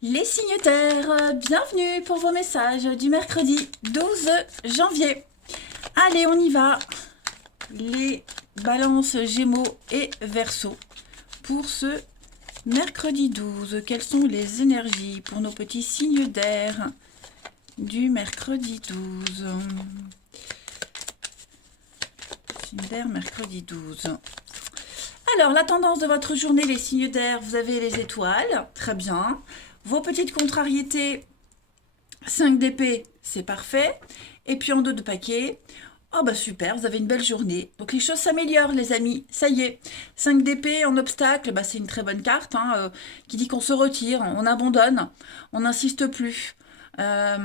Les signataires, bienvenue pour vos messages du mercredi 12 janvier. Allez, on y va. Les balances Gémeaux et Verseau pour ce mercredi 12. Quelles sont les énergies pour nos petits signes d'air du mercredi 12? Signe d'air, mercredi 12. Alors, la tendance de votre journée, les signes d'air, vous avez les étoiles, très bien. Vos petites contrariétés, 5 d'épée, c'est parfait. Et puis en dos de paquet, oh bah super, vous avez une belle journée. Donc les choses s'améliorent les amis, ça y est. 5 d'épée en obstacle, bah, c'est une très bonne carte qui dit qu'on se retire, on abandonne, on n'insiste plus. Euh,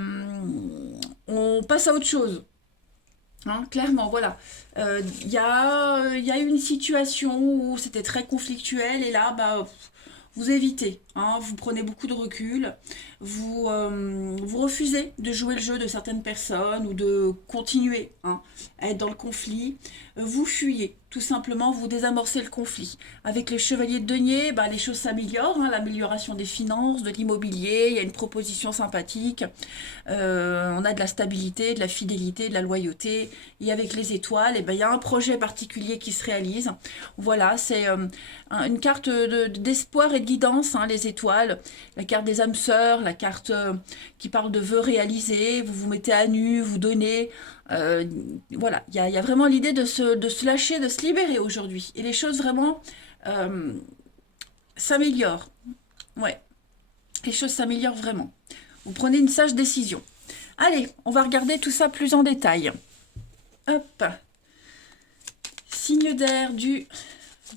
on passe à autre chose. Hein, clairement, voilà. Il y a eu une situation où c'était très conflictuel et là, bah, vous évitez, hein, vous prenez beaucoup de recul, vous refusez de jouer le jeu de certaines personnes ou de continuer à être dans le conflit. Vous fuyez, tout simplement, vous désamorcez le conflit. Avec les chevaliers de denier, bah, les choses s'améliorent, hein, l'amélioration des finances, de l'immobilier, il y a une proposition sympathique, on a de la stabilité, de la fidélité, de la loyauté. Et avec les étoiles, il y a un projet particulier qui se réalise. Voilà, c'est une carte d'espoir et de guidance, hein, les étoiles. La carte des âmes sœurs, la carte qui parle de vœux réalisés. Vous vous mettez à nu, vous donnez. Voilà, il y a vraiment l'idée de se lâcher, de se libérer aujourd'hui. Et les choses vraiment euh, s'améliorent. Ouais, les choses s'améliorent vraiment. Vous prenez une sage décision. Allez, on va regarder tout ça plus en détail. Hop. Signe d'air du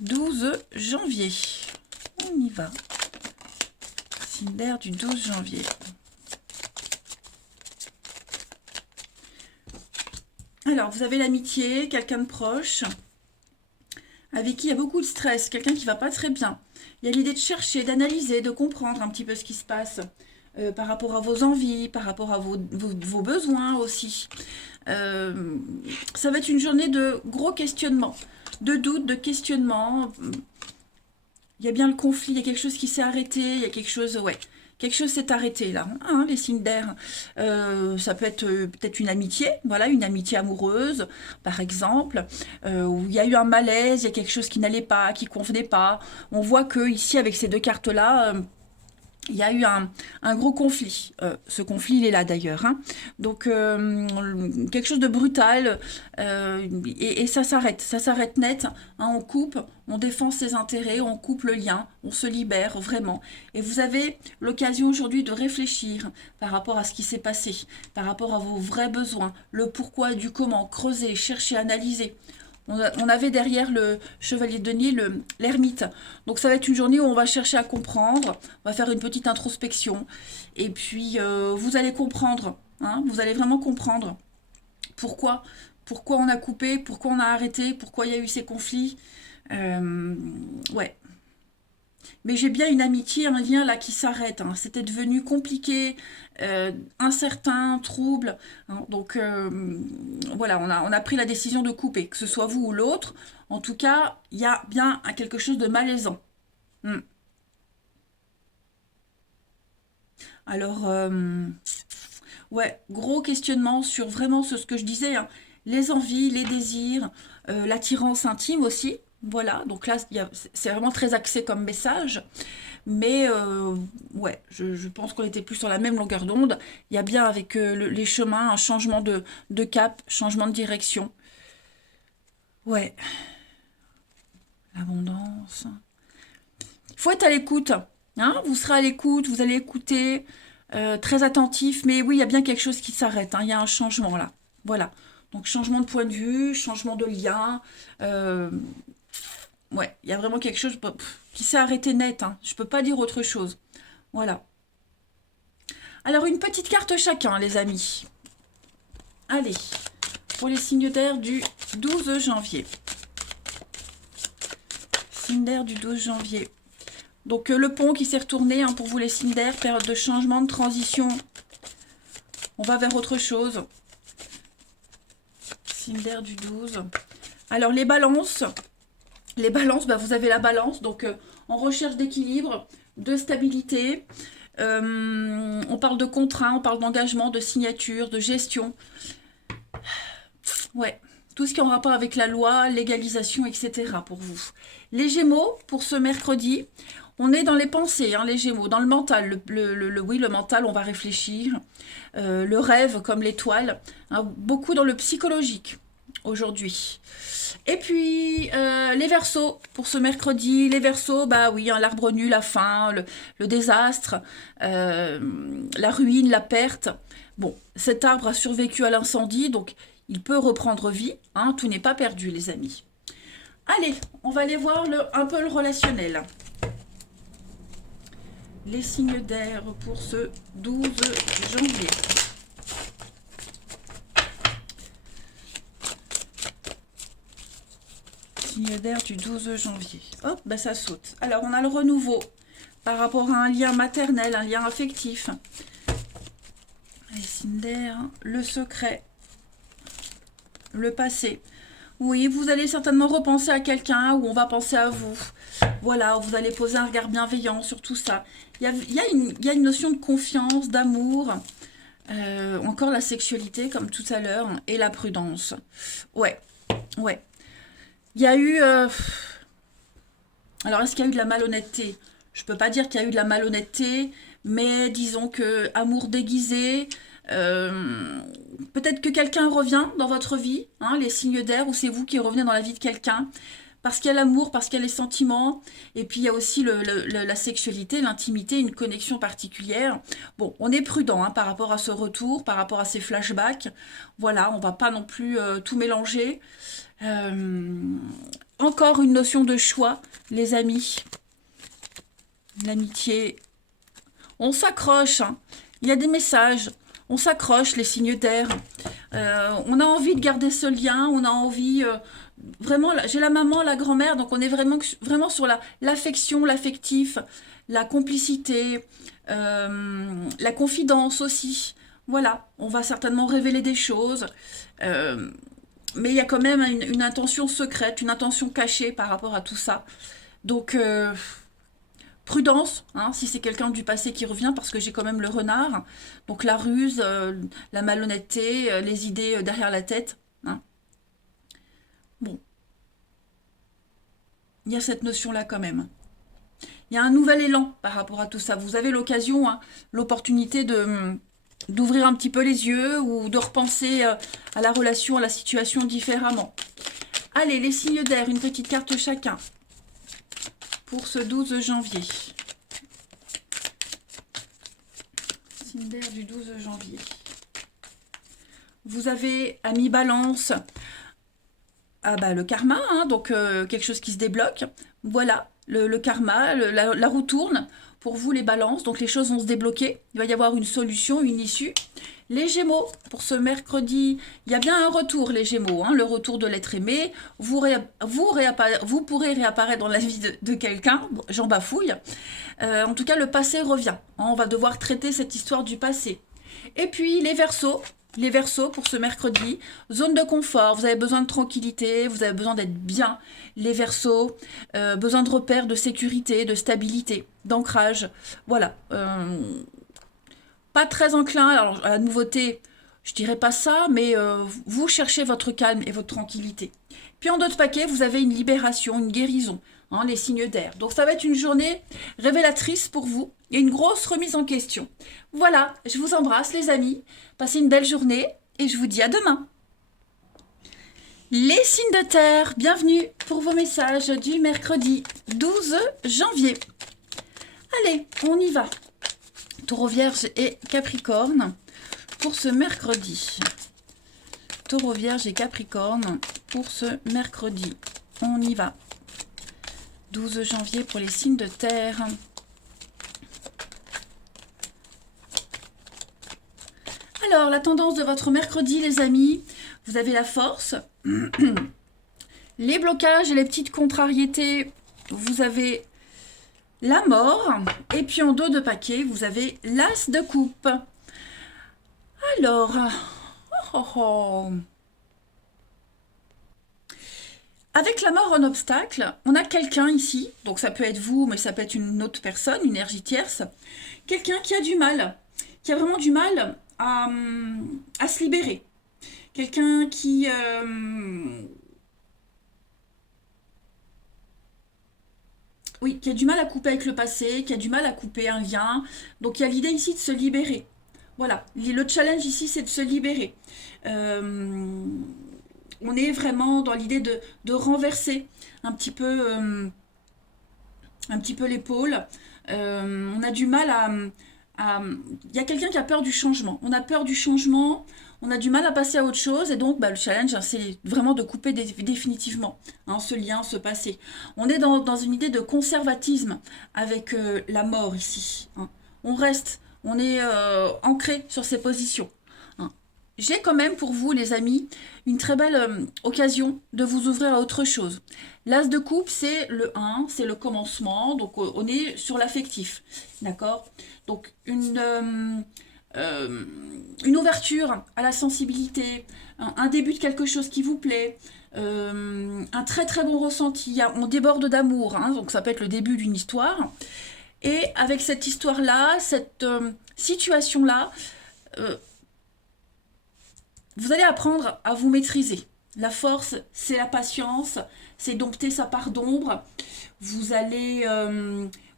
12 janvier. On y va. Signe d'air du 12 janvier. Alors, vous avez l'amitié, quelqu'un de proche, avec qui il y a beaucoup de stress, quelqu'un qui va pas très bien. Il y a l'idée de chercher, d'analyser, de comprendre un petit peu ce qui se passe par rapport à vos envies, par rapport à vos besoins aussi. Ça va être une journée de gros questionnements, de doutes, de questionnements. Il y a bien le conflit, il y a quelque chose qui s'est arrêté, il y a quelque chose, ouais. Quelque chose s'est arrêté là, hein, les signes d'air. Ça peut être peut-être une amitié, voilà, une amitié amoureuse, par exemple, où il y a eu un malaise, il y a quelque chose qui n'allait pas, qui convenait pas. On voit que ici, avec ces deux cartes-là, il y a eu un gros conflit. Ce conflit, il est là d'ailleurs, hein. Donc, quelque chose de brutal. Et ça s'arrête net, hein. On coupe, on défend ses intérêts, on coupe le lien, on se libère vraiment. Et vous avez l'occasion aujourd'hui de réfléchir par rapport à ce qui s'est passé, par rapport à vos vrais besoins, le pourquoi du comment, creuser, chercher, analyser. On avait derrière le chevalier de denier l'ermite. Donc ça va être une journée où on va chercher à comprendre, on va faire une petite introspection. Et puis vous allez comprendre, hein, vous allez vraiment comprendre pourquoi, pourquoi on a coupé, pourquoi on a arrêté, pourquoi il y a eu ces conflits. Ouais, mais j'ai bien une amitié, un lien là qui s'arrête, hein. C'était devenu compliqué, incertain, trouble, hein. Donc voilà, on a pris la décision de couper, que ce soit vous ou l'autre. En tout cas, il y a bien quelque chose de malaisant. Hmm. Alors, ouais, gros questionnement sur vraiment ce que je disais, hein. Les envies, les désirs, l'attirance intime aussi. Voilà, donc là, c'est vraiment très axé comme message. Mais ouais, je pense qu'on était plus sur la même longueur d'onde. Il y a bien avec les chemins un changement de cap, changement de direction. Ouais, l'abondance. Il faut être à l'écoute, hein. Vous serez à l'écoute, vous allez écouter, très attentif. Mais oui, il y a bien quelque chose qui s'arrête, hein. Il y a un changement là. Voilà. Donc changement de point de vue, changement de lien. euh, ouais, il y a vraiment quelque chose qui s'est arrêté net, hein. Je peux pas dire autre chose. Voilà. Alors une petite carte chacun, les amis. Allez, pour les signes d'air du 12 janvier. Signe d'air du 12 janvier. Donc le pont qui s'est retourné, hein, pour vous les signes d'air, période de changement, de transition. On va vers autre chose. Signe d'air du 12. Alors les balances. Les balances, bah, vous avez la balance, donc en recherche d'équilibre, de stabilité. On parle de contrat, on parle d'engagement, de signature, de gestion. Ouais, tout ce qui est en rapport avec la loi, légalisation, etc. pour vous. Les Gémeaux, pour ce mercredi, on est dans les pensées, hein, les Gémeaux, dans le mental. Oui, le mental, on va réfléchir. Le rêve, comme l'étoile. Hein, beaucoup dans le psychologique, aujourd'hui. Et puis, les Verseaux, pour ce mercredi. Les Verseaux, bah oui, hein, l'arbre nu, la faim, le désastre, la ruine, la perte. Bon, cet arbre a survécu à l'incendie, donc il peut reprendre vie. Hein, tout n'est pas perdu, les amis. Allez, on va aller voir un peu le relationnel. Les signes d'air pour ce 12 janvier. Signe d'air du 12 janvier. Hop, bah ça saute. Alors, on a le renouveau par rapport à un lien maternel, un lien affectif. Les signes d'air, le secret, le passé. Oui, vous allez certainement repenser à quelqu'un ou on va penser à vous. Voilà, vous allez poser un regard bienveillant sur tout ça. Il y a une notion de confiance, d'amour, encore la sexualité comme tout à l'heure, et la prudence. Ouais, ouais. Il y a eu... Alors, est-ce qu'il y a eu de la malhonnêteté? Je peux pas dire qu'il y a eu de la malhonnêteté, mais disons que amour déguisé, peut-être que quelqu'un revient dans votre vie, hein, les signes d'air, ou c'est vous qui revenez dans la vie de quelqu'un, parce qu'il y a l'amour, parce qu'il y a les sentiments, et puis il y a aussi la sexualité, l'intimité, une connexion particulière. Bon, on est prudent hein, par rapport à ce retour, par rapport à ces flashbacks. Voilà, on va pas non plus tout mélanger. Encore une notion de choix, les amis. L'amitié. On s'accroche, hein. Il y a des messages. On s'accroche, les signes d'air. On a envie de garder ce lien, on a envie... vraiment, j'ai la maman, la grand-mère, donc on est vraiment sur l'affection, l'affectif, la complicité, la confidence aussi. Voilà, on va certainement révéler des choses. Mais il y a quand même une intention secrète, une intention cachée par rapport à tout ça. Donc, prudence, hein, si c'est quelqu'un du passé qui revient, parce que j'ai quand même le renard. Donc, la ruse, la malhonnêteté, les idées derrière la tête. Hein. Bon, il y a cette notion-là quand même. Il y a un nouvel élan par rapport à tout ça. Vous avez l'occasion, hein, l'opportunité d'ouvrir un petit peu les yeux ou de repenser à la relation, à la situation différemment. Allez, les signes d'air, une petite carte chacun pour ce 12 janvier. Signe d'air du 12 janvier. Vous avez, ami Balance, le karma, hein, donc quelque chose qui se débloque. Voilà, le karma, la roue tourne. Pour vous, les balances, donc les choses vont se débloquer. Il va y avoir une solution, une issue. Les Gémeaux, pour ce mercredi, il y a bien un retour, les Gémeaux, hein, le retour de l'être aimé. Vous pourrez réapparaître dans la vie de quelqu'un. Bon, j'en bafouille. En tout cas, le passé revient. Hein, on va devoir traiter cette histoire du passé. Et puis, les Verseaux. Les Verseaux pour ce mercredi, zone de confort, vous avez besoin de tranquillité, vous avez besoin d'être bien. Les Verseaux, besoin de repères, de sécurité, de stabilité, d'ancrage. Voilà. Pas très enclin alors, à la nouveauté, je dirais pas ça, mais vous cherchez votre calme et votre tranquillité. Puis en d'autres paquets, vous avez une libération, une guérison, hein, les signes d'air. Donc ça va être une journée révélatrice pour vous et une grosse remise en question. Voilà, je vous embrasse les amis, passez une belle journée et je vous dis à demain. Les signes de terre, bienvenue pour vos messages du mercredi 12 janvier. Allez, on y va. Taureau, Vierge et Capricorne pour ce mercredi. Taureau, Vierge et Capricorne pour ce mercredi. On y va. 12 janvier pour les signes de terre. Alors, la tendance de votre mercredi, les amis, vous avez la force. Les blocages et les petites contrariétés, vous avez la mort. Et puis en dos de paquet, vous avez l'as de coupe. Alors, avec la mort en obstacle, on a quelqu'un ici, donc ça peut être vous, mais ça peut être une autre personne, une énergie tierce, Quelqu'un qui a du mal, qui a vraiment du mal à se libérer. Quelqu'un qui... oui, qui a du mal à couper avec le passé, qui a du mal à couper un lien. Donc il y a l'idée ici de se libérer. Voilà, le challenge ici, c'est de se libérer. Euh, on est vraiment dans l'idée de renverser un petit peu, l'épaule. On a du mal il y a quelqu'un qui a peur du changement. On a peur du changement, on a du mal à passer à autre chose, et donc bah, le challenge, hein, c'est vraiment de couper définitivement, hein, ce lien, ce passé. On est dans une idée de conservatisme avec la mort ici, hein. On reste, on est ancré sur ces positions, hein. J'ai quand même pour vous, les amis, une très belle occasion de vous ouvrir à autre chose. L'as de coupe, c'est le 1, c'est le commencement, donc on est sur l'affectif, d'accord? Donc une ouverture à la sensibilité, un début de quelque chose qui vous plaît, un très très bon ressenti, on déborde d'amour, hein, donc ça peut être le début d'une histoire. Et avec cette histoire-là, cette situation-là, euh, vous allez apprendre à vous maîtriser. La force, c'est la patience, c'est dompter sa part d'ombre. Vous allez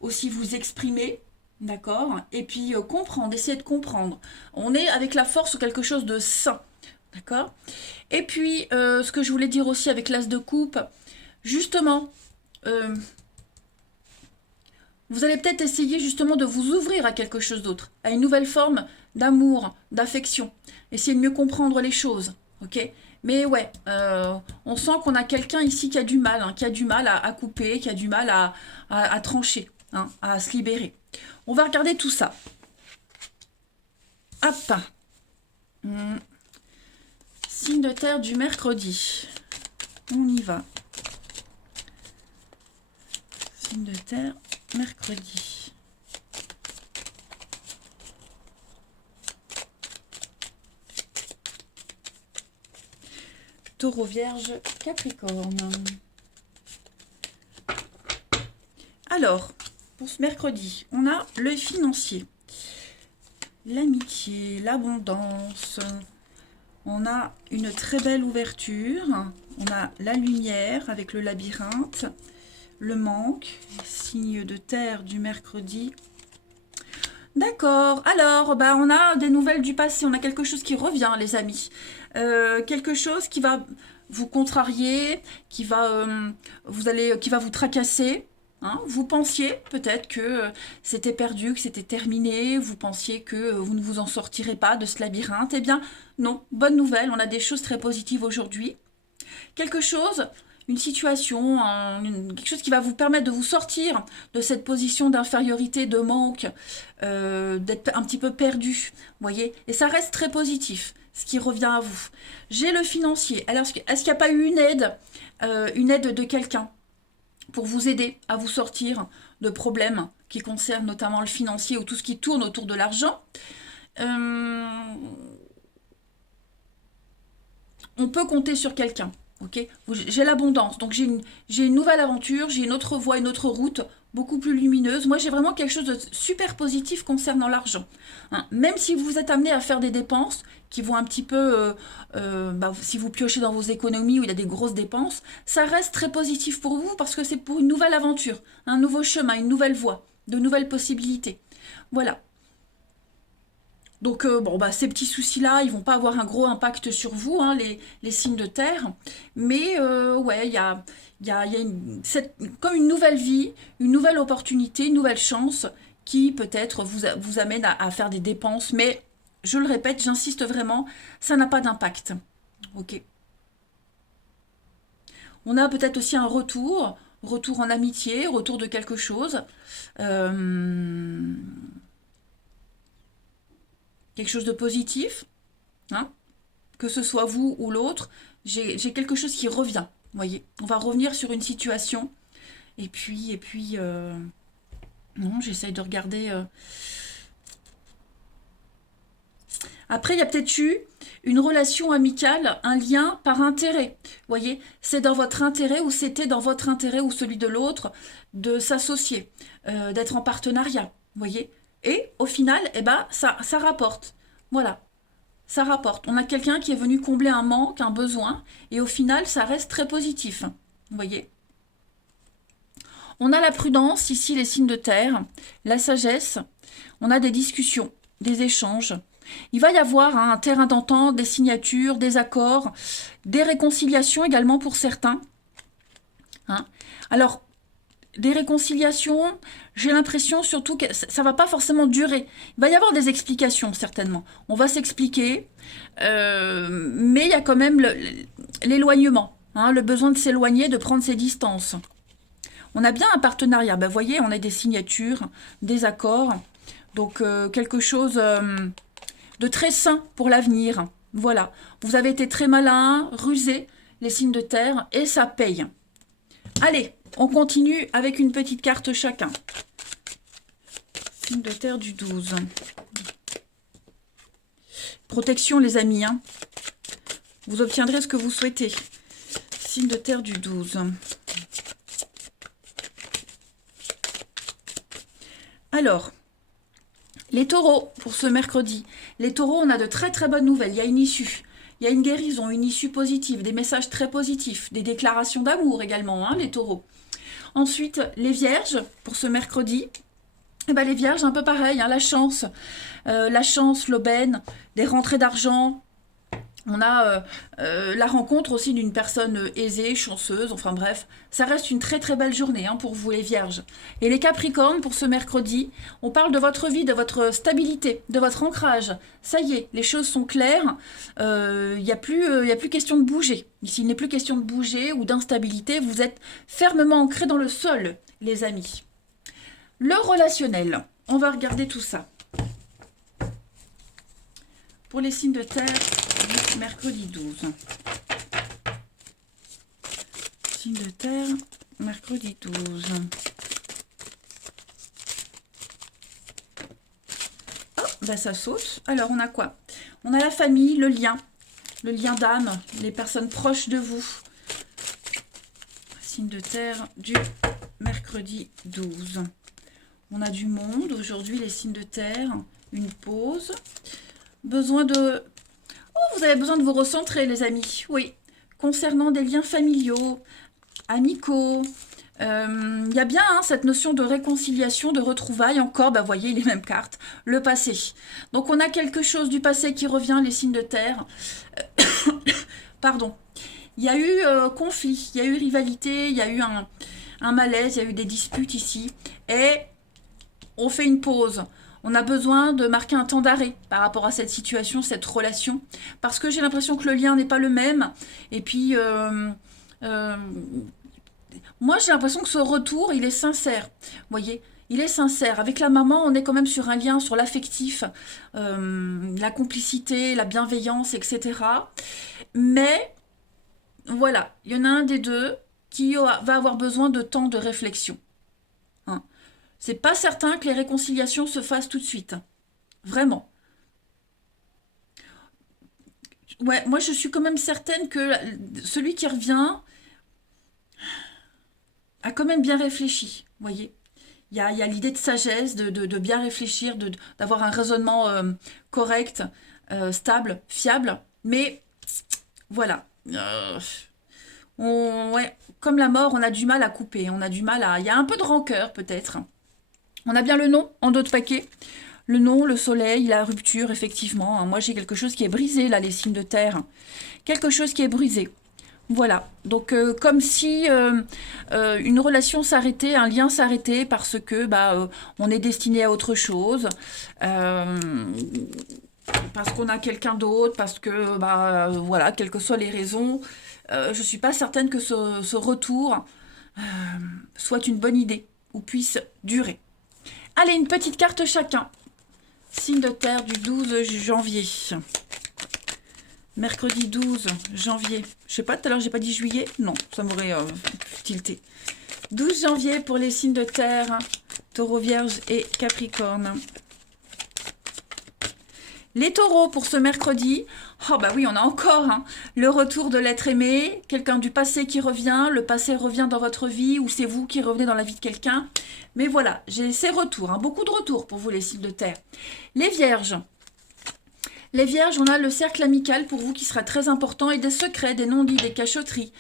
aussi vous exprimer, d'accord? Et puis comprendre, essayer de comprendre. On est avec la force ou quelque chose de sain, d'accord? Et puis, ce que je voulais dire aussi avec l'as de coupe, justement, euh, vous allez peut-être essayer justement de vous ouvrir à quelque chose d'autre, à une nouvelle forme d'amour, d'affection. Essayer de mieux comprendre les choses, ok? Mais ouais, on sent qu'on a quelqu'un ici qui a du mal, hein, qui a du mal à couper, qui a du mal à trancher, hein, à se libérer. On va regarder tout ça. Hop. Signe de terre du mercredi. On y va. Signe de terre, mercredi. Taureau, Vierge, Capricorne. Alors, pour ce mercredi, on a le financier, l'amitié, l'abondance. On a une très belle ouverture. On a la lumière avec le labyrinthe, le manque, signe de terre du mercredi. D'accord, alors bah, on a des nouvelles du passé, on a quelque chose qui revient, les amis. Quelque chose qui va vous contrarier, qui va vous tracasser, hein. Vous pensiez peut-être que c'était perdu, que c'était terminé, vous pensiez que vous ne vous en sortirez pas de ce labyrinthe. Eh bien non, bonne nouvelle, on a des choses très positives aujourd'hui. Quelque chose, une situation, quelque chose qui va vous permettre de vous sortir de cette position d'infériorité, de manque, d'être un petit peu perdu, voyez. Et ça reste très positif, ce qui revient à vous. J'ai le financier. Alors, est-ce qu'il n'y a pas eu une aide de quelqu'un pour vous aider à vous sortir de problèmes qui concernent notamment le financier ou tout ce qui tourne autour de l'argent? On peut compter sur quelqu'un. Ok, j'ai l'abondance, donc j'ai une nouvelle aventure, j'ai une autre voie, une autre route, beaucoup plus lumineuse. Moi, j'ai vraiment quelque chose de super positif concernant l'argent, hein. Même si vous êtes amené à faire des dépenses qui vont un petit peu, bah, si vous piochez dans vos économies où il y a des grosses dépenses, ça reste très positif pour vous parce que c'est pour une nouvelle aventure, un nouveau chemin, une nouvelle voie, de nouvelles possibilités. Voilà. Donc, bon, bah, ces petits soucis-là, ils vont pas avoir un gros impact sur vous, hein, les signes de terre. Mais, ouais, il y a comme une nouvelle vie, une nouvelle opportunité, une nouvelle chance qui peut-être vous amène à faire des dépenses. Mais, je le répète, j'insiste vraiment, ça n'a pas d'impact. Ok. On a peut-être aussi un retour en amitié, retour de quelque chose. Euh, Quelque chose de positif, hein, que ce soit vous ou l'autre, j'ai quelque chose qui revient, vous voyez. On va revenir sur une situation, et puis, non, j'essaye de regarder. Après, il y a peut-être eu une relation amicale, un lien par intérêt, vous voyez. C'est dans votre intérêt ou c'était dans votre intérêt ou celui de l'autre de s'associer, d'être en partenariat, vous voyez. Et au final, eh ben, ça rapporte. Voilà, ça rapporte. On a quelqu'un qui est venu combler un manque, un besoin, et au final, ça reste très positif. Vous voyez? On a la prudence, ici, les signes de terre, la sagesse, on a des discussions, des échanges. Il va y avoir un terrain d'entente, des signatures, des accords, des réconciliations également pour certains. Hein. Alors, des réconciliations, j'ai l'impression surtout que ça ne va pas forcément durer. Il va y avoir des explications, certainement. On va s'expliquer, mais il y a quand même l'éloignement, hein, le besoin de s'éloigner, de prendre ses distances. On a bien un partenariat. Ben, vous voyez, on a des signatures, des accords. Donc, quelque chose de très sain pour l'avenir. Voilà. Vous avez été très malin, rusé, les signes de terre, et ça paye. Allez, on continue avec une petite carte chacun. Signe de terre du 12. Protection, les amis. Hein. Vous obtiendrez ce que vous souhaitez. Signe de terre du 12. Alors, les taureaux, pour ce mercredi. Les taureaux, on a de très très bonnes nouvelles. Il y a une issue. Il y a une guérison, une issue positive, des messages très positifs, des déclarations d'amour également, hein, les taureaux. Ensuite, les vierges, pour ce mercredi. Eh ben, les vierges, un peu pareil, hein, la chance, l'aubaine, des rentrées d'argent. On a la rencontre aussi d'une personne aisée, chanceuse, enfin bref. Ça reste une très très belle journée hein, pour vous les vierges. Et les capricornes, pour ce mercredi, on parle de votre vie, de votre stabilité, de votre ancrage. Ça y est, les choses sont claires. Il n'y a plus question de bouger. Ici, il n'est plus question de bouger ou d'instabilité. Vous êtes fermement ancrés dans le sol, les amis. Le relationnel, on va regarder tout ça. Pour les signes de terre, mercredi 12. Signe de terre, mercredi 12. Oh, bah ça saute. Alors, on a quoi? On a la famille, le lien d'âme, les personnes proches de vous. Signe de terre du mercredi 12. On a du monde. Aujourd'hui, les signes de terre, une pause. Besoin de... Oh, vous avez besoin de vous recentrer, les amis. Oui, concernant des liens familiaux, amicaux. Il y a bien hein, cette notion de réconciliation, de retrouvailles. Encore, bah, voyez les mêmes cartes. Le passé. Donc, on a quelque chose du passé qui revient, les signes de terre. Pardon. Il y a eu conflit, il y a eu rivalité, il y a eu un malaise, il y a eu des disputes ici. Et on fait une pause. On a besoin de marquer un temps d'arrêt par rapport à cette situation, cette relation. Parce que j'ai l'impression que le lien n'est pas le même. Et puis, moi, j'ai l'impression que ce retour, il est sincère. Vous voyez, il est sincère. Avec la maman, on est quand même sur un lien, sur l'affectif, la complicité, la bienveillance, etc. Mais, voilà, il y en a un des deux qui va avoir besoin de temps de réflexion. Hein. C'est pas certain que les réconciliations se fassent tout de suite. Vraiment. Ouais, moi je suis quand même certaine que celui qui revient a quand même bien réfléchi. Vous voyez? Il y a l'idée de sagesse, de bien réfléchir, d'avoir un raisonnement correct, stable, fiable. Mais voilà. Ouais, comme la mort, on a du mal à couper. On a du mal à... Il y a un peu de rancœur peut-être. On a bien le nom en dos de paquet. Le nom, le soleil, la rupture, effectivement. Moi, j'ai quelque chose qui est brisé, là, les signes de terre. Quelque chose qui est brisé. Voilà. Donc, comme si une relation s'arrêtait, un lien s'arrêtait parce que on est destiné à autre chose. Parce qu'on a quelqu'un d'autre, parce que, voilà, quelles que soient les raisons. Je ne suis pas certaine que ce retour soit une bonne idée ou puisse durer. Allez, une petite carte chacun. Signe de terre du 12 janvier. Mercredi 12 janvier. Je sais pas, tout à l'heure, j'ai pas dit juillet. Non, ça m'aurait tilté. 12 janvier pour les signes de terre, Taureau, Vierge et Capricorne. Les taureaux pour ce mercredi, oh bah oui, on a encore hein, le retour de l'être aimé, quelqu'un du passé qui revient, le passé revient dans votre vie ou c'est vous qui revenez dans la vie de quelqu'un. Mais voilà, j'ai ces retours, hein, beaucoup de retours pour vous les signes de terre. Les vierges. Les vierges, on a le cercle amical pour vous qui sera très important et des secrets, des non-dits, des cachotteries.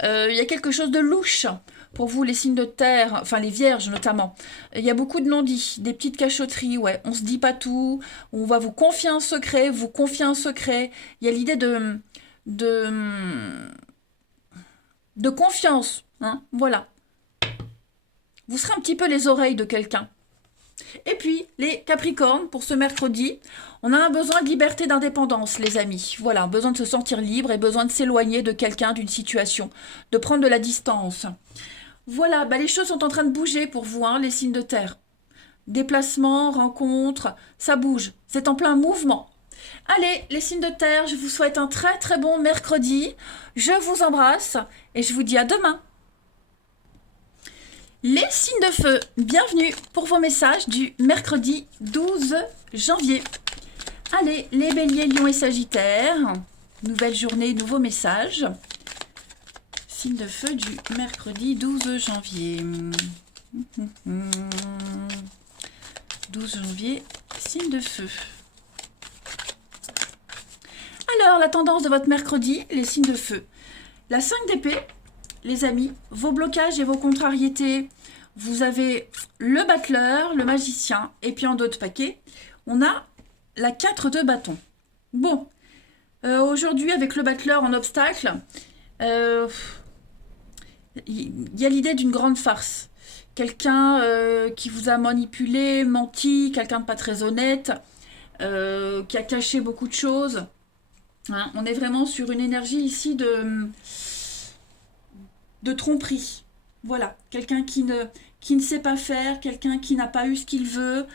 Il y a quelque chose de louche pour vous, les signes de terre, enfin les vierges notamment. Il y a beaucoup de non-dits, des petites cachotteries, ouais. On se dit pas tout, on va vous confier un secret, vous confier un secret. Il y a l'idée de, de confiance, hein, voilà. Vous serez un petit peu les oreilles de quelqu'un. Et puis, les Capricornes, pour ce mercredi, on a un besoin de liberté, d'indépendance, les amis. Voilà, besoin de se sentir libre et besoin de s'éloigner de quelqu'un, d'une situation, de prendre de la distance. Voilà, bah les choses sont en train de bouger pour vous, hein, les signes de terre. Déplacements, rencontres, ça bouge. C'est en plein mouvement. Allez, les signes de terre, je vous souhaite un très très bon mercredi. Je vous embrasse et je vous dis à demain. Les signes de feu, bienvenue pour vos messages du mercredi 12 janvier. Allez, les béliers, lions et sagittaires, nouvelle journée, nouveaux messages. Signe de feu du mercredi 12 janvier. 12 janvier, signe de feu. Alors, la tendance de votre mercredi, les signes de feu. La 5 d'épée, les amis, vos blocages et vos contrariétés. Vous avez le battleur, le magicien, et puis en d'autres paquets, on a la 4 de bâton. Bon, aujourd'hui, avec le battleur en obstacle, il y a l'idée d'une grande farce. Quelqu'un qui vous a manipulé, menti, quelqu'un de pas très honnête, qui a caché beaucoup de choses. Hein, on est vraiment sur une énergie ici de tromperie. Voilà, quelqu'un qui ne sait pas faire, quelqu'un qui n'a pas eu ce qu'il veut.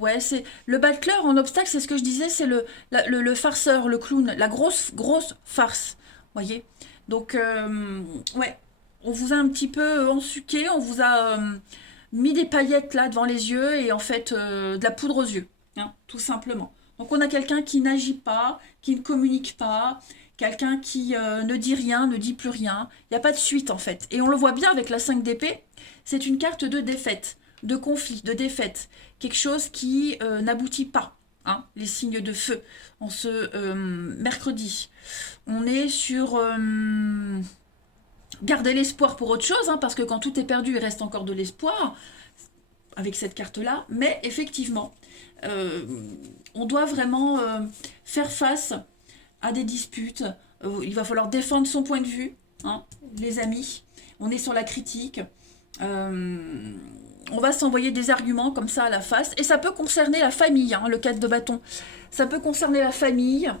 Ouais, c'est le battleur en obstacle, c'est ce que je disais, c'est le farceur, le clown, la grosse farce. Voyez. Donc, ouais, on vous a un petit peu ensuqué, on vous a mis des paillettes là devant les yeux et en fait de la poudre aux yeux, hein, tout simplement. Donc on a quelqu'un qui n'agit pas, qui ne communique pas, quelqu'un qui ne dit rien, ne dit plus rien. Il n'y a pas de suite en fait. Et on le voit bien avec la 5 d'épée, c'est une carte de défaite, de conflit, de défaite. Quelque chose qui n'aboutit pas, hein, les signes de feu. En ce mercredi, on est sur garder l'espoir pour autre chose, hein, parce que quand tout est perdu, il reste encore de l'espoir avec cette carte-là. Mais effectivement, on doit vraiment faire face à des disputes. Il va falloir défendre son point de vue, hein, les amis. On est sur la critique. On va s'envoyer des arguments comme ça à la face. Et ça peut concerner la famille, hein, le 4 de bâton. Ça peut concerner la famille.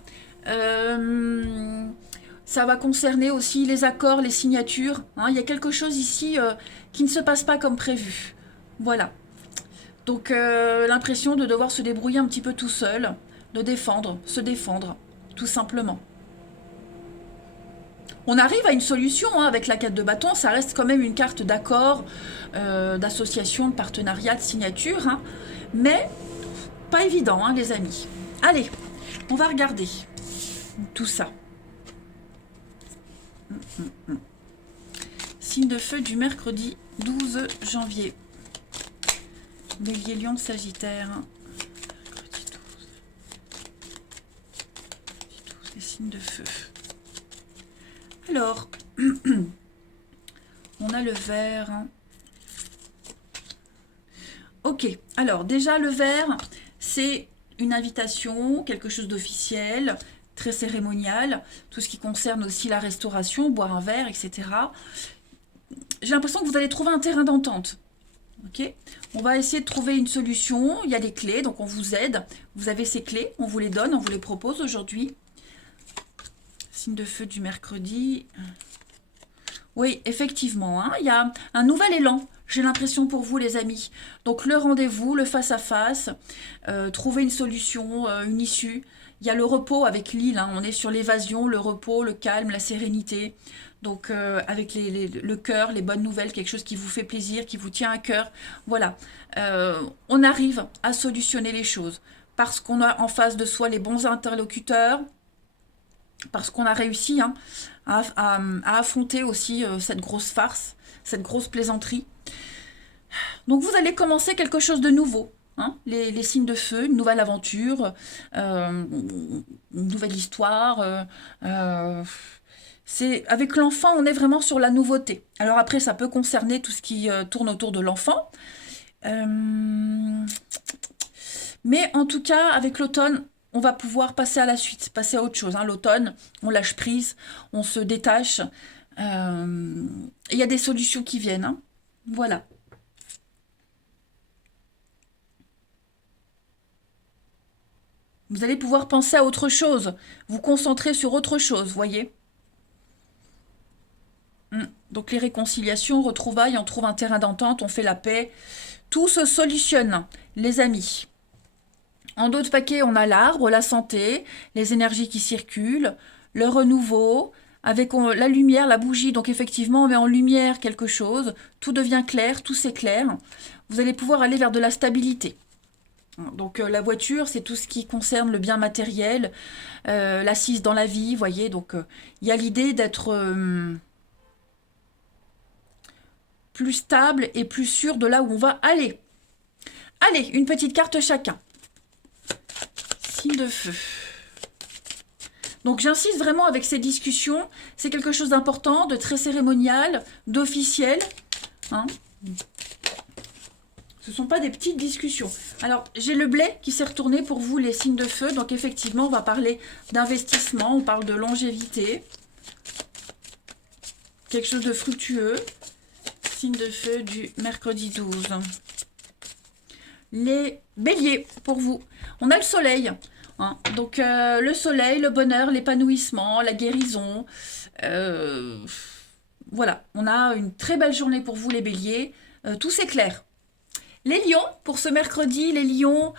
Ça va concerner aussi les accords, les signatures. Hein. Il y a quelque chose ici qui ne se passe pas comme prévu. Voilà. Donc l'impression de devoir se débrouiller un petit peu tout seul, de défendre, se défendre, tout simplement. On arrive à une solution hein, avec la 4 de bâton, ça reste quand même une carte d'accord, d'association, de partenariat, de signature, hein, mais pas évident, hein, les amis. Allez, on va regarder tout ça. Signe de feu du mercredi 12 janvier. Bélier, lion, sagittaire. Mercredi 12. Les signes de feu. Alors, on a le vert. Ok, alors déjà le vert, c'est une invitation, quelque chose d'officiel, très cérémonial, tout ce qui concerne aussi la restauration, boire un verre, etc. J'ai l'impression que vous allez trouver un terrain d'entente. Ok, on va essayer de trouver une solution. Il y a des clés, donc on vous aide. Vous avez ces clés, on vous les donne, on vous les propose aujourd'hui. Signe de feu du mercredi. Oui, effectivement, hein, il y a un nouvel élan, j'ai l'impression pour vous les amis. Donc le rendez-vous, le face-à-face, trouver une solution, une issue. Il y a le repos avec l'île, hein, on est sur l'évasion, le repos, le calme, la sérénité. Donc avec le cœur, les bonnes nouvelles, quelque chose qui vous fait plaisir, qui vous tient à cœur. Voilà, on arrive à solutionner les choses. parce qu'on a en face de soi les bons interlocuteurs, parce qu'on a réussi hein, à affronter aussi cette grosse farce, cette grosse plaisanterie. Donc vous allez commencer quelque chose de nouveau. Hein, les signes de feu, une nouvelle aventure, une nouvelle histoire. Avec l'enfant, on est vraiment sur la nouveauté. Alors après, ça peut concerner tout ce qui tourne autour de l'enfant. Mais en tout cas, avec l'automne, on va pouvoir passer à la suite, passer à autre chose. Hein. L'automne, on lâche prise, on se détache. Il y a des solutions qui viennent. Hein. Voilà. Vous allez pouvoir penser à autre chose, vous concentrer sur autre chose, voyez. Donc les réconciliations, retrouvailles, on trouve un terrain d'entente, on fait la paix. Tout se solutionne, les amis. En d'autres paquets, on a l'arbre, la santé, les énergies qui circulent, le renouveau, avec la lumière, la bougie. Donc effectivement, on met en lumière quelque chose, tout devient clair, tout s'éclaire. Vous allez pouvoir aller vers de la stabilité. Donc la voiture, c'est tout ce qui concerne le bien matériel, l'assise dans la vie, vous voyez. Donc il y a l'idée d'être plus stable et plus sûr de là où on va aller. Allez, une petite carte chacun. Signe de feu. Donc j'insiste vraiment avec ces discussions. C'est quelque chose d'important, de très cérémonial, d'officiel. Hein. Ce ne sont pas des petites discussions. Alors, j'ai le blé qui s'est retourné pour vous, les signes de feu. Donc, effectivement, on va parler d'investissement. On parle de longévité. Quelque chose de fructueux. Signe de feu du mercredi 12. Les béliers, pour vous. On a le soleil. Hein. Donc, le soleil, le bonheur, l'épanouissement, la guérison. Voilà, on a une très belle journée pour vous, les béliers. Tout s'éclaire. Les lions, pour ce mercredi, les lions,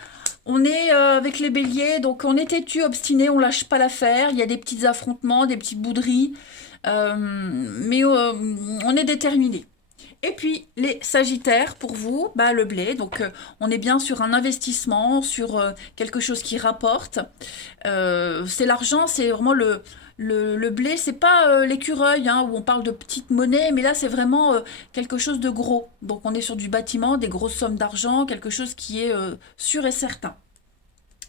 on est avec les béliers, donc on est têtu, obstiné, on lâche pas l'affaire, il y a des petits affrontements, des petites bouderies, mais on est déterminé. Et puis les sagittaires, pour vous, bah, le blé, donc on est bien sur un investissement, sur quelque chose qui rapporte. C'est l'argent, c'est vraiment le blé, c'est pas l'écureuil hein, où on parle de petites monnaies, mais là c'est vraiment quelque chose de gros. Donc on est sur du bâtiment, des grosses sommes d'argent, quelque chose qui est sûr et certain.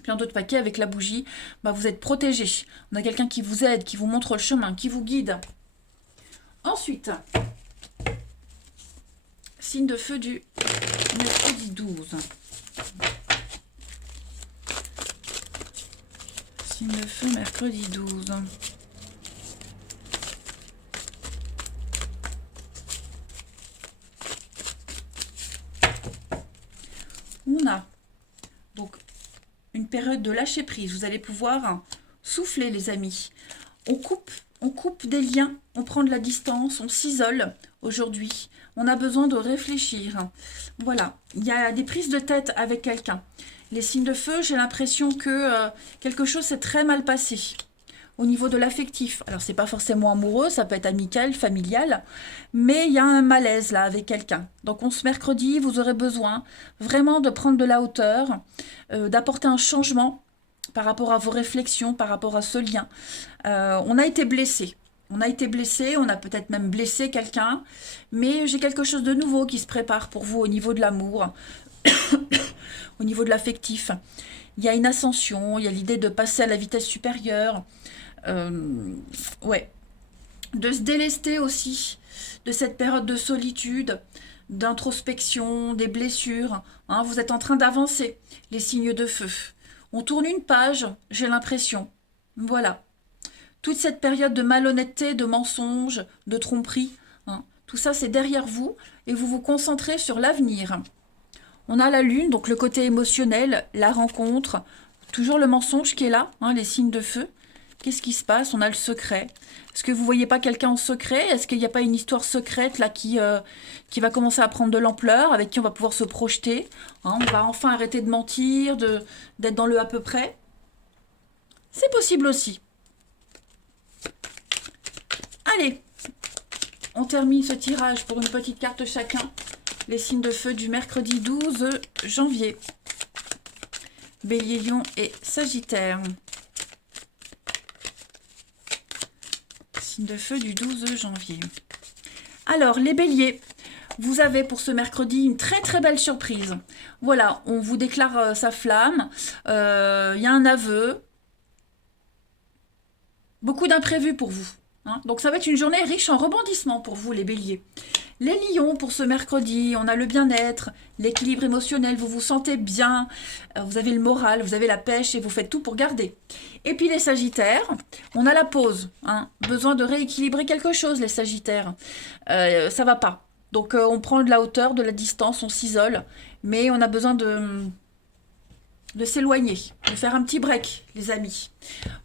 Puis en d'autres paquets avec la bougie, bah, vous êtes protégé. On a quelqu'un qui vous aide, qui vous montre le chemin, qui vous guide. Ensuite, signe de feu du mercredi 12. Signe de feu mercredi 12. On a donc une période de lâcher prise. Vous allez pouvoir souffler, les amis. On coupe des liens, on prend de la distance, on s'isole aujourd'hui. On a besoin de réfléchir. Voilà, il y a des prises de tête avec quelqu'un. Les signes de feu, j'ai l'impression que quelque chose s'est très mal passé. Au niveau de l'affectif, alors c'est pas forcément amoureux, ça peut être amical, familial, mais il y a un malaise là avec quelqu'un. Donc ce mercredi, vous aurez besoin vraiment de prendre de la hauteur, d'apporter un changement par rapport à vos réflexions, par rapport à ce lien. On a été blessé. On a peut-être même blessé quelqu'un, mais j'ai quelque chose de nouveau qui se prépare pour vous au niveau de l'amour, au niveau de l'affectif. Il y a une ascension, il y a l'idée de passer à la vitesse supérieure. Ouais, de se délester aussi de cette période de solitude, d'introspection, des blessures. Hein, vous êtes en train d'avancer, les signes de feu. On tourne une page, j'ai l'impression. Voilà. Toute cette période de malhonnêteté, de mensonges, de tromperie, hein, tout ça c'est derrière vous et vous vous concentrez sur l'avenir. On a la lune, donc le côté émotionnel, la rencontre, toujours le mensonge qui est là, hein, les signes de feu. Qu'est-ce qui se passe? On a le secret. Est-ce que vous ne voyez pas quelqu'un en secret? Est-ce qu'il n'y a pas une histoire secrète là qui va commencer à prendre de l'ampleur, avec qui on va pouvoir se projeter, hein? On va enfin arrêter de mentir, d'être dans le à peu près. C'est possible aussi. Allez, on termine ce tirage pour une petite carte chacun. Les signes de feu du mercredi 12 janvier. Bélier, Lion et Sagittaire. Signe de feu du 12 janvier. Alors, les béliers, vous avez pour ce mercredi une très très belle surprise. Voilà, on vous déclare sa flamme. Il y a un aveu. Beaucoup d'imprévus pour vous. Hein. Donc ça va être une journée riche en rebondissements pour vous, les béliers. Les lions, pour ce mercredi, on a le bien-être, l'équilibre émotionnel, vous vous sentez bien, vous avez le moral, vous avez la pêche et vous faites tout pour garder. Et puis les sagittaires, on a la pause, hein. Besoin de rééquilibrer quelque chose, les sagittaires. Ça va pas. Donc on prend de la hauteur, de la distance, on s'isole, mais on a besoin de s'éloigner, de faire un petit break, les amis.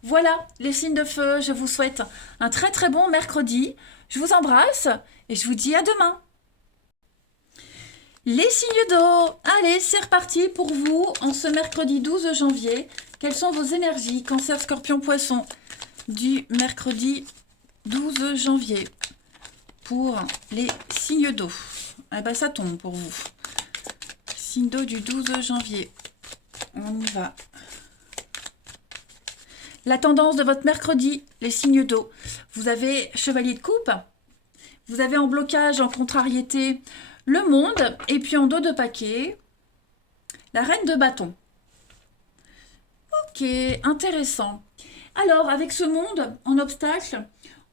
Voilà, les signes de feu, je vous souhaite un très très bon mercredi. Je vous embrasse et je vous dis à demain. Les signes d'eau, allez, c'est reparti pour vous en ce mercredi 12 janvier. Quelles sont vos énergies, Cancer, Scorpion, Poisson, du mercredi 12 janvier pour les signes d'eau. Ah ben ça tombe pour vous. Signe d'eau du 12 janvier. On y va. La tendance de votre mercredi, les signes d'eau. Vous avez chevalier de coupe. Vous avez en blocage, en contrariété, le monde. Et puis en dos de paquet, la reine de bâton. Ok, intéressant. Alors, avec ce monde en obstacle,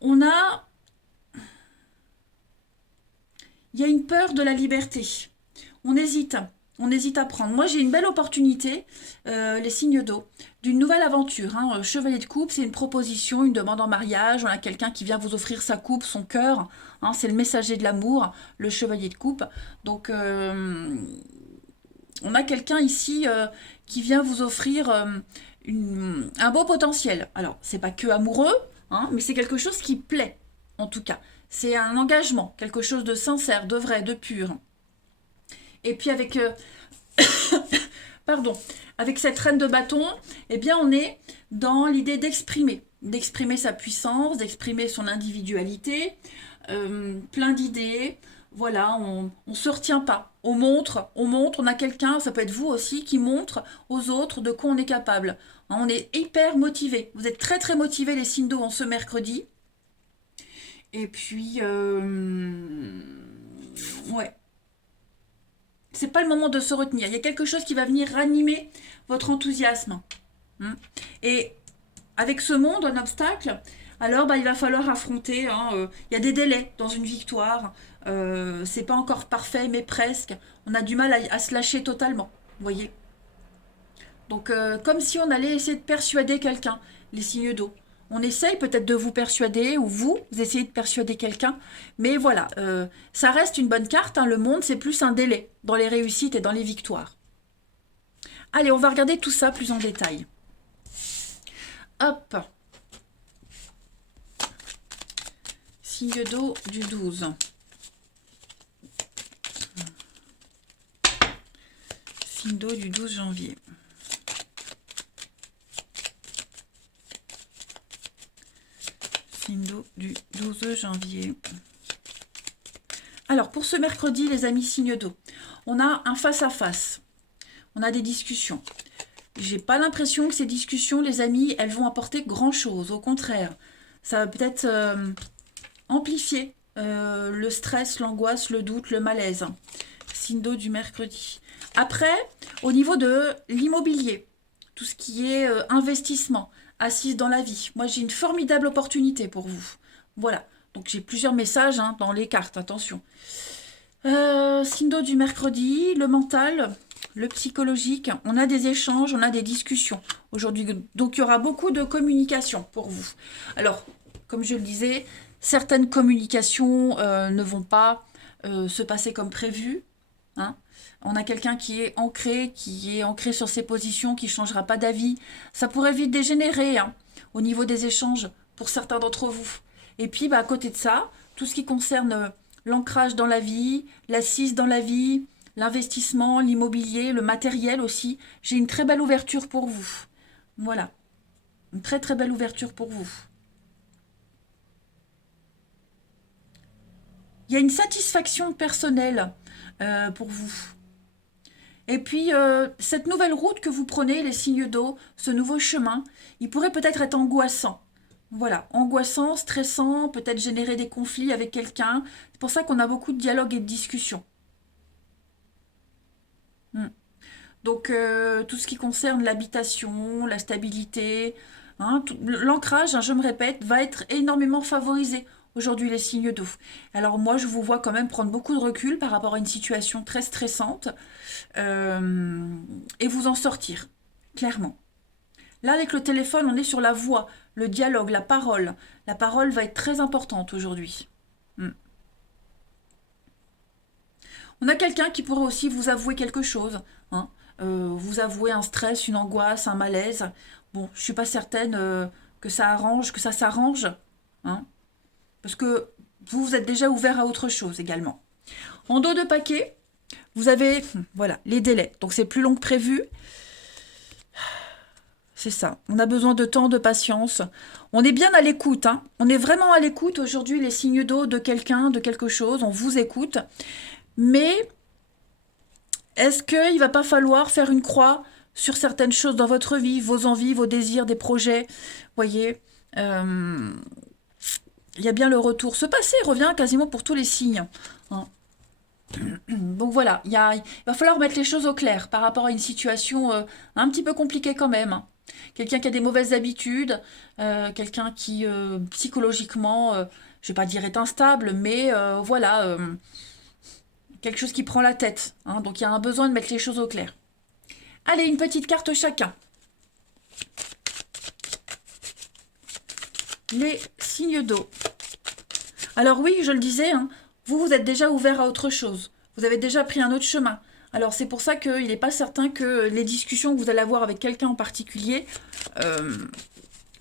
il y a une peur de la liberté. On hésite à prendre. Moi, j'ai une belle opportunité, les signes d'eau, d'une nouvelle aventure. Hein. Chevalier de coupe, c'est une proposition, une demande en mariage. On a quelqu'un qui vient vous offrir sa coupe, son cœur. Hein, c'est le messager de l'amour, le chevalier de coupe. Donc, on a quelqu'un ici qui vient vous offrir un beau potentiel. Alors, c'est pas que amoureux, hein, mais c'est quelque chose qui plaît, en tout cas. C'est un engagement, quelque chose de sincère, de vrai, de pur. Et puis avec, pardon, avec cette reine de bâton, eh bien on est dans l'idée d'exprimer sa puissance, d'exprimer son individualité, plein d'idées. Voilà, on ne se retient pas. On a quelqu'un, ça peut être vous aussi, qui montre aux autres de quoi on est capable. Hein, on est hyper motivé. Vous êtes très très motivés les signes d'eau en ce mercredi. Et puis, ouais. C'est pas le moment de se retenir. Il y a quelque chose qui va venir ranimer votre enthousiasme. Hein. Et avec ce monde en obstacle, alors il va falloir affronter. Hein, il y a des délais dans une victoire. C'est pas encore parfait, mais presque. On a du mal à se lâcher totalement. Vous voyez. Donc, comme si on allait essayer de persuader quelqu'un, les signes d'eau. On essaye peut-être de vous persuader, ou vous essayez de persuader quelqu'un, mais voilà, ça reste une bonne carte. Hein, le monde, c'est plus un délai dans les réussites et dans les victoires. Allez, on va regarder tout ça plus en détail. Hop. Signe d'eau du 12. Signe d'eau du 12 janvier. Signe d'eau du 12 janvier. Alors, pour ce mercredi, les amis signes d'eau, on a un face-à-face. On a des discussions. J'ai pas l'impression que ces discussions, les amis, elles vont apporter grand-chose. Au contraire, ça va peut-être amplifier le stress, l'angoisse, le doute, le malaise. Signe d'eau du mercredi. Après, au niveau de l'immobilier, tout ce qui est investissement, assise dans la vie. Moi, j'ai une formidable opportunité pour vous. Voilà. Donc, j'ai plusieurs messages hein, dans les cartes. Attention. Signe d'eau du mercredi, le mental, le psychologique. On a des échanges, on a des discussions aujourd'hui. Donc, il y aura beaucoup de communication pour vous. Alors, comme je le disais, certaines communications ne vont pas se passer comme prévu. Hein. On a quelqu'un qui est ancré sur ses positions, qui ne changera pas d'avis. Ça pourrait vite dégénérer hein, au niveau des échanges pour certains d'entre vous. Et puis, à côté de ça, tout ce qui concerne l'ancrage dans la vie, l'assise dans la vie, l'investissement, l'immobilier, le matériel aussi, j'ai une très belle ouverture pour vous. Voilà, une très très belle ouverture pour vous. Il y a une satisfaction personnelle pour vous. Et puis, cette nouvelle route que vous prenez, les signes d'eau, ce nouveau chemin, il pourrait peut-être être angoissant. Voilà, angoissant, stressant, peut-être générer des conflits avec quelqu'un. C'est pour ça qu'on a beaucoup de dialogues et de discussions. Hmm. Donc, tout ce qui concerne l'habitation, la stabilité, hein, l'ancrage, hein, je me répète, va être énormément favorisé aujourd'hui, les signes d'eau. Alors moi, je vous vois quand même prendre beaucoup de recul par rapport à une situation très stressante euh, et vous en sortir, clairement. Là, avec le téléphone, on est sur la voix, le dialogue, la parole. La parole va être très importante aujourd'hui. Hmm. On a quelqu'un qui pourrait aussi vous avouer quelque chose, hein. Vous avouer un stress, une angoisse, un malaise. Bon, je suis pas certaine que ça arrange, que ça s'arrange, hein, parce que vous êtes déjà ouvert à autre chose également. En dos de paquet, vous avez, voilà, les délais. Donc c'est plus long que prévu. C'est ça. On a besoin de temps, de patience. On est bien à l'écoute, hein. On est vraiment à l'écoute aujourd'hui, les signes d'eau de quelqu'un, de quelque chose. On vous écoute. Mais est-ce qu'il va pas falloir faire une croix sur certaines choses dans votre vie, vos envies, vos désirs, des projets? Voyez, euh, il y a bien le retour. Ce passé revient quasiment pour tous les signes, hein. Donc voilà, il va falloir mettre les choses au clair par rapport à une situation un petit peu compliquée quand même, hein. Quelqu'un qui a des mauvaises habitudes, quelqu'un qui psychologiquement, je vais pas dire est instable, mais voilà, quelque chose qui prend la tête, hein. Donc il y a un besoin de mettre les choses au clair. Allez, une petite carte chacun. Les signes d'eau. Alors oui, je le disais, hein, vous, vous êtes déjà ouvert à autre chose. Vous avez déjà pris un autre chemin. Alors c'est pour ça qu'il n'est pas certain que les discussions que vous allez avoir avec quelqu'un en particulier euh,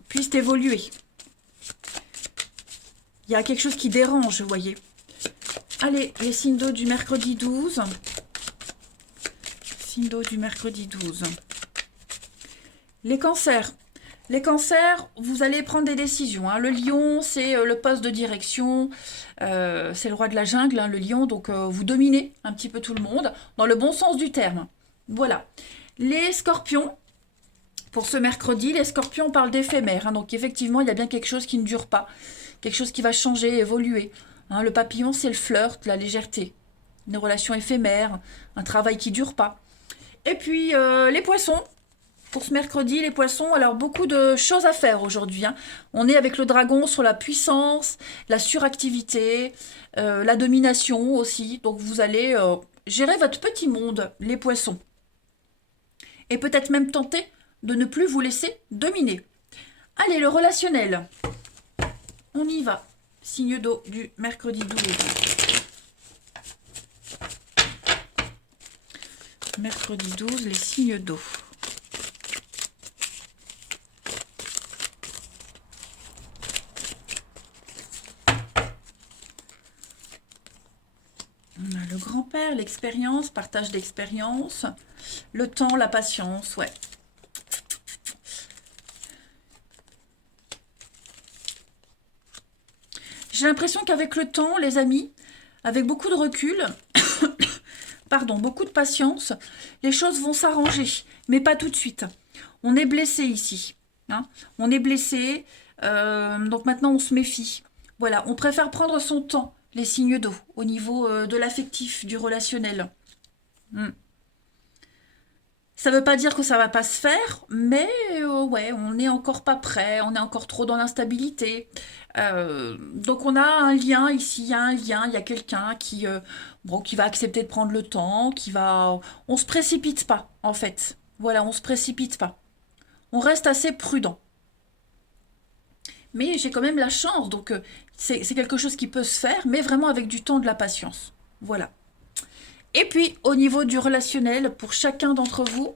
puissent évoluer. Il y a quelque chose qui dérange, vous voyez. Allez, les signes d'eau du mercredi 12. Signes d'eau du mercredi 12. Les cancers. Les cancers, vous allez prendre des décisions, hein. Le lion, c'est le poste de direction, c'est le roi de la jungle, hein, le lion, donc vous dominez un petit peu tout le monde, dans le bon sens du terme. Voilà. Les scorpions, pour ce mercredi, les scorpions parlent d'éphémère, hein, donc effectivement, il y a bien quelque chose qui ne dure pas, quelque chose qui va changer, évoluer, hein. Le papillon, c'est le flirt, la légèreté, une relation éphémère, un travail qui ne dure pas. Et puis, les poissons, pour ce mercredi, les poissons, alors beaucoup de choses à faire aujourd'hui, hein. On est avec le dragon sur la puissance, la suractivité, la domination aussi. Donc vous allez gérer votre petit monde, les poissons. Et peut-être même tenter de ne plus vous laisser dominer. Allez, le relationnel. On y va. Signe d'eau du mercredi 12. Mercredi 12, les signes d'eau. On a le grand-père, l'expérience, partage d'expérience, le temps, la patience, ouais. J'ai l'impression qu'avec le temps, les amis, avec beaucoup de recul, pardon, beaucoup de patience, les choses vont s'arranger, mais pas tout de suite. On est blessé ici, hein. On est blessé, donc maintenant on se méfie. Voilà, on préfère prendre son temps, les signes d'eau, au niveau de l'affectif, du relationnel. Hmm. Ça ne veut pas dire que ça va pas se faire, mais ouais, on n'est encore pas prêt, on est encore trop dans l'instabilité. Donc on a un lien ici, il y a un lien, il y a quelqu'un qui, bon, qui va accepter de prendre le temps, qui va... On se précipite pas, en fait. Voilà, on se précipite pas. On reste assez prudent. Mais j'ai quand même la chance, donc c'est quelque chose qui peut se faire, mais vraiment avec du temps, de la patience. Voilà. Et puis, au niveau du relationnel, pour chacun d'entre vous,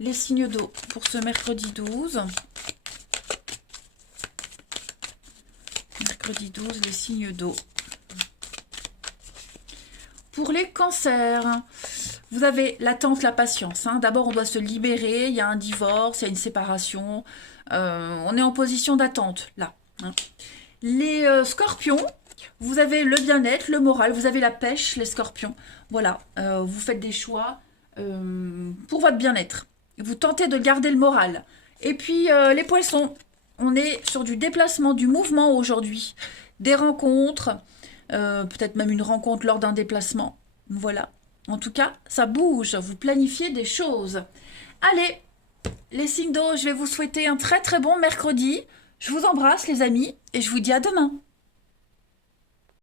les signes d'eau pour ce mercredi 12. Mercredi 12, les signes d'eau. Pour les cancers, vous avez l'attente, la patience, hein. D'abord, on doit se libérer, il y a un divorce, il y a une séparation. On est en position d'attente, là, hein. Les scorpions, vous avez le bien-être, le moral, vous avez la pêche, les scorpions. Voilà, vous faites des choix pour votre bien-être. Vous tentez de garder le moral. Et puis, les poissons, on est sur du déplacement, du mouvement aujourd'hui. Des rencontres, peut-être même une rencontre lors d'un déplacement. Voilà. En tout cas, ça bouge. Vous planifiez des choses. Allez, les signes d'eau, je vais vous souhaiter un très très bon mercredi. Je vous embrasse les amis et je vous dis à demain.